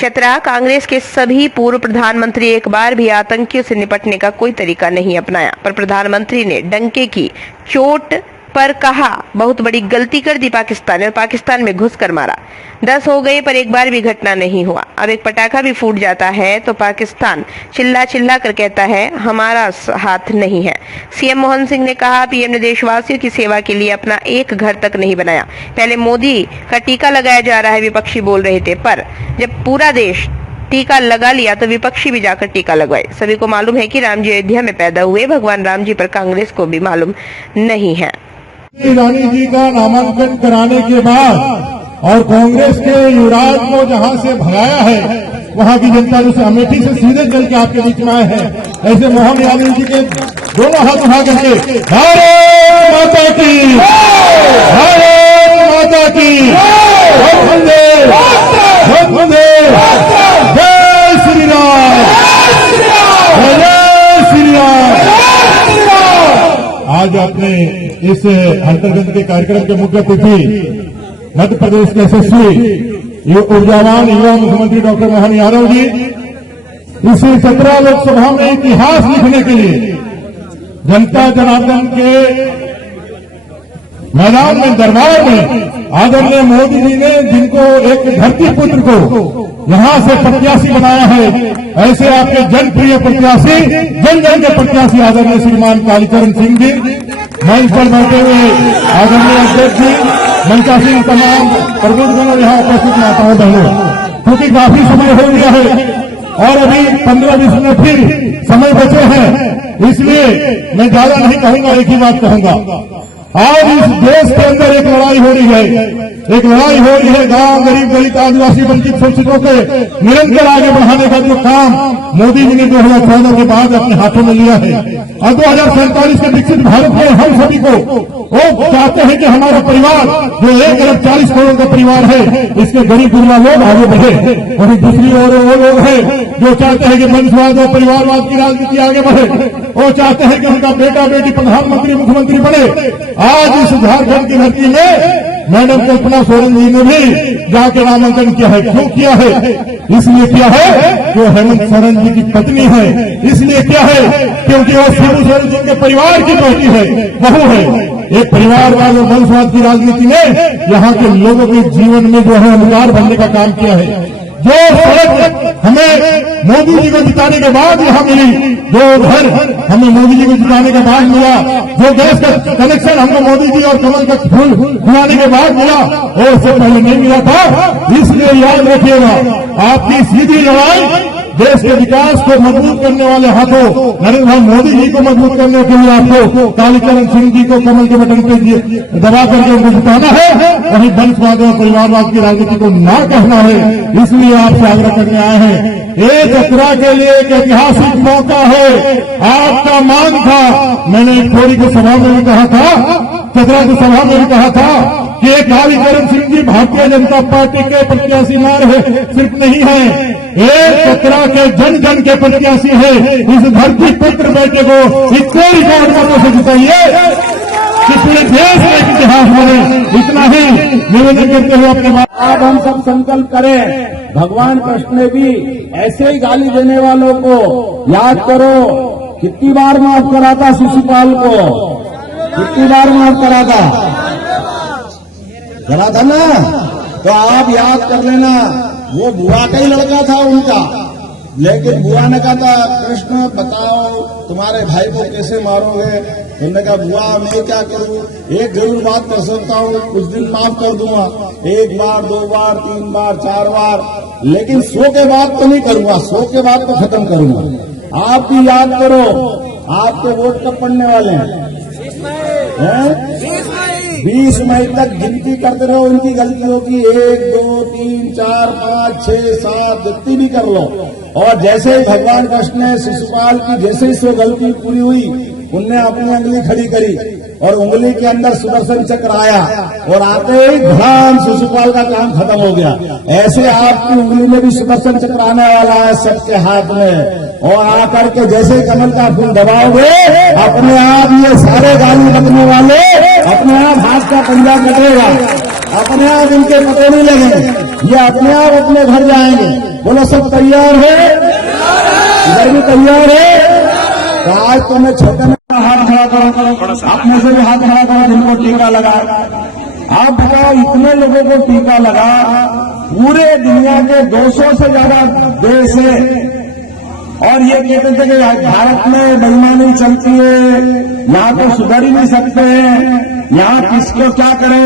चतरा कांग्रेस के सभी पूर्व प्रधानमंत्री एक बार भी आतंकियों से निपटने का कोई तरीका नहीं अपनाया, पर प्रधानमंत्री ने डंके की चोट पर कहा बहुत बड़ी गलती कर दी पाकिस्तान ने और पाकिस्तान में घुसकर मारा। 10 हो गए पर एक बार भी घटना नहीं हुआ। अब एक पटाखा भी फूट जाता है तो पाकिस्तान चिल्ला चिल्ला कर कहता है हमारा हाथ नहीं है। सीएम मोहन सिंह ने कहा पीएम ने देशवासियों की सेवा के लिए अपना एक घर तक नहीं बनाया। पहले मोदी का टीका लगाया जा रहा है, विपक्षी बोल रहे थे, पर जब पूरा देश टीका लगा लिया तो विपक्षी भी जाकर टीका लगवाए। सभी को मालूम है कि राम जी अयोध्या में पैदा हुए, भगवान राम जी पर कांग्रेस को भी मालूम नहीं है। ईरानी जी का नामांकन कराने के बाद और कांग्रेस के युवराज को जहां से भगाया है, वहां की जनता जो अमेठी से सीधे चल के आपके बीच में आए हैं। ऐसे मोहन यादव जी के दोनों हाथ उठा करके भारत माता की, भारत माता की, वंदे वंदे, जय श्री राम, जय श्री राम। आज अपने इस अंतर्गत के कार्यक्रम के मुख्य अतिथि मध्य प्रदेश के यशस्वी ऊर्जावान युवा मुख्यमंत्री डॉक्टर मोहन यादव जी इसी 17 लोकसभा में इतिहास लिखने के लिए जनता जनार्दन के मैदान में, दरबार में आदरणीय मोदी जी ने जिनको एक धरती पुत्र को यहां से प्रत्याशी बनाया है, ऐसे आपके जनप्रिय प्रत्याशी, जन जन के प्रत्याशी आदरणीय श्रीमान कालीचरण सिंह जी, मंच पर बैठे हुए आदरणीय अध्यक्ष जी, मंचासीन तमाम प्रबुद्धगण और यहाँ उपस्थित माताओं बहनों, क्योंकि काफी समय हो गया है और अभी 15-20 मिनट फिर समय बचे हैं, इसलिए मैं ज्यादा नहीं कहूंगा, एक ही बात कहूंगा। आज इस देश के अंदर एक लड़ाई हो रही है, एक लड़ाई हो रही है गांव, गरीब, दलित, आदिवासी, वंचित शोषितों के निरंतर आगे बढ़ाने का जो काम मोदी जी ने 2014 के बाद अपने हाथों में लिया है और 2047 के विकसित भारत में हम सभी को वो चाहते हैं कि हमारा परिवार जो 1 अरब 40 करोड़ का परिवार है, इसके गरीब गुरबा लोग आगे बढ़े। वहीं दूसरी ओर वो लोग हैं जो चाहते हैं कि वंशवाद और परिवारवाद की राजनीति आगे बढ़े, वो चाहते हैं कि उनका बेटा बेटी प्रधानमंत्री मुख्यमंत्री बने। आज इस झारखंड की धरती में मैडम कल्पना सोरेन जी ने भी जाके नामांकन किया है। क्यों किया है? इसलिए किया है जो हेमंत सोरेन जी की पत्नी है, इसलिए किया है क्योंकि वो शिबू सोरेन जी के परिवार की बेटी है, बहू है। एक परिवारवाद और वंशवाद की राजनीति ने यहाँ के लोगों के जीवन में जो है अंधकार भरने का काम किया है। जो सड़क हमें मोदी जी को जिताने के बाद यहाँ मिली, जो घर हमें मोदी जी को जिताने के बाद मिला, जो गैस का कनेक्शन हमको मोदी जी और कमल का फूल खिलाने के बाद मिला, वो उससे पहले नहीं मिला था। इसलिए याद रखिएगा, आपकी सीधी लड़ाई देश के विकास को मजबूत करने वाले हाथों नरेंद्र भाई मोदी जी को मजबूत करने के लिए आपको कालीचरण सिंह जी को कमल के बटन पे दबा करके उनको जिताना है। वहीं वंशवाद और परिवारवाद की राजनीति को ना कहना है। इसलिए आपसे आग्रह करने आए हैं, एक चतरा के लिए एक ऐतिहासिक मौका है। आपका मांग था, मैंने एक थोड़ी की सभा में भी कहा था, चतरा की सभा में भी कहा था कि कालीचरण सिंह जी भारतीय जनता पार्टी के प्रत्याशी ना रहे सिर्फ नहीं है, एक चतरा के जन जन के प्रत्याशी है। इस धरती पुत्र बेटे को इतने रिकॉर्ड मतों से जिताइए कि पूरे देश में एक इतिहास बने। इतना ही निवेदन करते हुए अपने बात आज हम सब संकल्प करें। भगवान कृष्ण ने भी ऐसे ही गाली देने वालों को याद करो, कितनी बार माफ करा था शिशुपाल को, कितनी बार माफ करा था ना। तो आप याद कर लेना, वो बुआ का ही लड़का था उनका, लेकिन बुआ ने कहा था कृष्ण बताओ तुम्हारे भाई को कैसे मारोगे। उन्होंने कहा बुआ मैं क्या करूं, एक जरूर बात कर सकता हूं, कुछ दिन माफ कर दूंगा, 1 बार 2 बार 3 बार 4 बार, लेकिन 100 के बाद तो नहीं करूंगा, 100 के बाद तो खत्म करूंगा। आप भी याद करो, आपके वोट कब पड़ने वाले हैं? 20 मई तक गिनती करते रहो इनकी गलतियों की, 1 2 3 4 5 6 7 जितनी भी कर लो। और जैसे ही भगवान कृष्ण ने शिशुपाल की जैसे ही 100 गलती पूरी हुई, उनने अपनी उंगली खड़ी करी और उंगली के अंदर सुदर्शन चक्र आया और आते ही धड़ाम शिशुपाल का काम खत्म हो गया। ऐसे आपकी उंगली में भी सुदर्शन चक्र आने वाला है सबके हाथ में, और आकर के जैसे कमल का फूल दबाओगे, अपने आप ये सारे गाली लगने वाले अपने आप हाथ का पंजा कटेगा, अपने आप इनके पते नहीं लगेंगे, ये अपने आप अपने घर जाएंगे। बोलो सब तैयार है? इधर भी तैयार है? तो आज तो मैं छोटे में हाथ खड़ा करो, अपने से भी हाथ खड़ा करो जिनको टीका लगा। आप बताओ, इतने लोगों को टीका लगा, पूरे दुनिया के 200 से ज्यादा देश है, और ये कहते थे कि भारत में बेईमानी चलती है, यहाँ तो सुधर ही नहीं सकते हैं, यहाँ किसको क्या करें।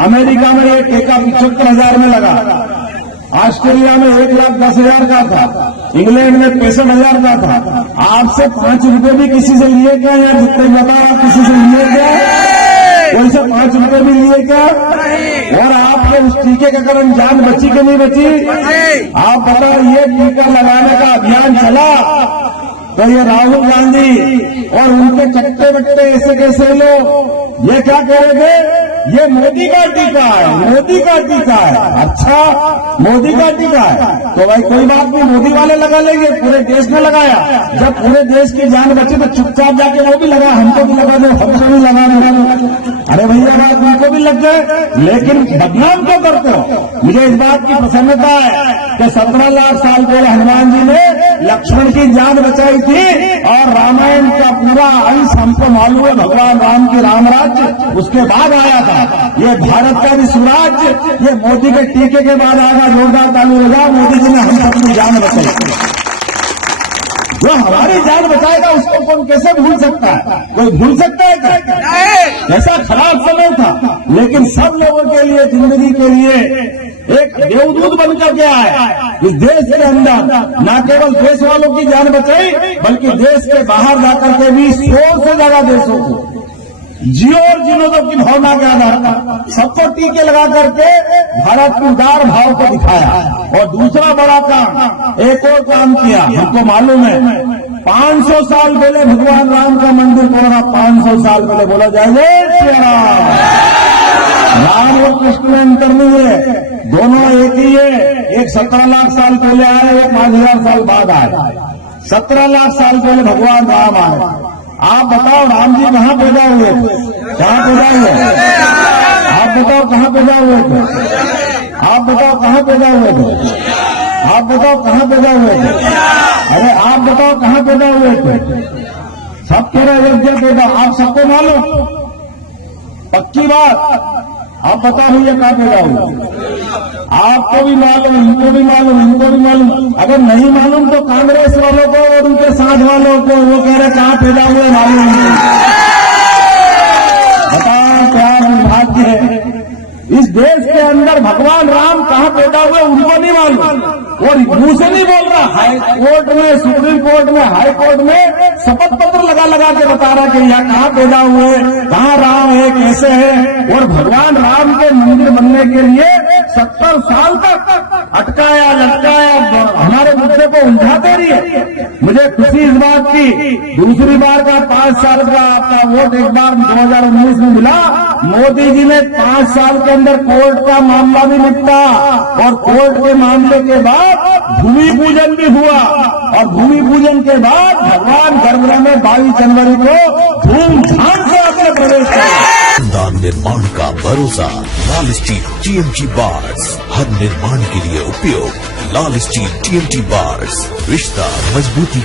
अमेरिका में ये टीका 75,000 में लगा, ऑस्ट्रेलिया में 1,10,000 का था, इंग्लैंड में 65,000 का था। आपसे 5 रुपए भी किसी से लिए क्या? यार जितने बताओ, आप किसी से लिए क्या? कोई से 5 रुपए भी लिए क्या? और आपके उस टीके के कारण जान बची कि नहीं बची? आप बताओ, ये टीका लगाने का अभियान चला तो ये राहुल गांधी और उनके चट्टे बट्टे ऐसे कैसे लोग ये क्या कह रहे थे? ये मोदी का टीका है, मोदी का टीका है। अच्छा, मोदी का टीका है तो भाई कोई बात नहीं, मोदी वाले लगा लेंगे। पूरे देश ने लगाया, जब पूरे देश की जान बची तो चुपचाप जाके वो भी लगा, हमको भी लगा दो, हमको भी लगा दो। अरे भैया बात उनको भी लग जाए, लेकिन बदनाम क्यों करते हो? मुझे इस बात की प्रसन्नता है कि 17 लाख साल पहले हनुमान जी ने लक्ष्मण की जान बचाई थी, और रामायण का पूरा अंश हमको मालूम है, भगवान राम की राम राज्य उसके बाद आया था। ये भारत का भी स्वराज्य ये मोदी के टीके के बाद आएगा। जोरदार ताली होगा, मोदी जी ने हम सबकी जान बचाई। जो हमारी जान बचाएगा उसको कौन कैसे भूल सकता है? कोई भूल सकता है क्या? ऐसा खराब समय था, लेकिन सब लोगों के लिए, जिंदगी के लिए एक देवदूत बनकर के आया इस देश के अंदर। न केवल देश वालों की जान बचाई, बल्कि देश के बाहर जाकर के भी 100 से ज्यादा देशों को जियो और जीनोदो की भावना के आधार पर सबको टीके लगा करके भारत के उदार भाव को दिखाया। और दूसरा बड़ा काम, एक और काम किया, हमको मालूम है 500 साल पहले भगवान राम का मंदिर बना। 500 साल पहले बोला जाए जय श्री राम। राम और कृष्ण में अंतर नहीं है, दोनों एक ही है। एक 17 लाख साल पहले आए, एक 5,000 साल बाद आए। 17 लाख साल पहले भगवान राम आए। आप बताओ, राम जी कहाँ पैदा हुए थे? कहाँ पैदा हुए? आप बताओ कहाँ पैदा हुए थे? आप बताओ कहाँ पैदा हुए थे? आप बताओ कहाँ पैदा हुए थे? अरे आप बताओ कहाँ पैदा हुए थे? सब पूरा अयोध्या पैदा, आप सबको मालूम, पक्की बात। आप बताओ भैया कहाँ पैदा हुए? आपको भी मालूम, इनको भी मालूम, इनको भी मालूम। अगर नहीं मालूम तो कांग्रेस वालों को और उनके साथ वालों को, वो कह रहे कहाँ पैदा हुए मालूम नहीं। बताओ क्या दुर्भाग्य है। इस देश के अंदर भगवान राम कहाँ पैदा हुए उनको नहीं मालूम, और मुंह से नहीं बोल रहा, हाई कोर्ट में, सुप्रीम कोर्ट में, हाई कोर्ट में शपथ पत्र लगा लगा के बता रहा कि यहाँ कहाँ पैदा हुए, कहाँ राम है, कैसे है। और भगवान राम के मंदिर बनने के लिए 70 साल तक अटकाया लटकाया, हमारे मुद्दे को उलझाते रही है। मुझे खुशी इस बात की, दूसरी बार का 5 साल का आपका वोट एक बार 2019 में मिला। मोदी जी ने 5 साल के अंदर कोर्ट का मामला भी निपटा, और कोर्ट के मामले के बाद भूमि पूजन भी हुआ, और भूमि पूजन के बाद भगवान गर्भगृह में 22 जनवरी को धूमधाम से अपने प्रवेश किया। निर्माण का भरोसा लाल स्टील TMT बार्स, हर निर्माण के लिए उपयोग। लाल स्टील TMT बार्स, रिश्ता मजबूती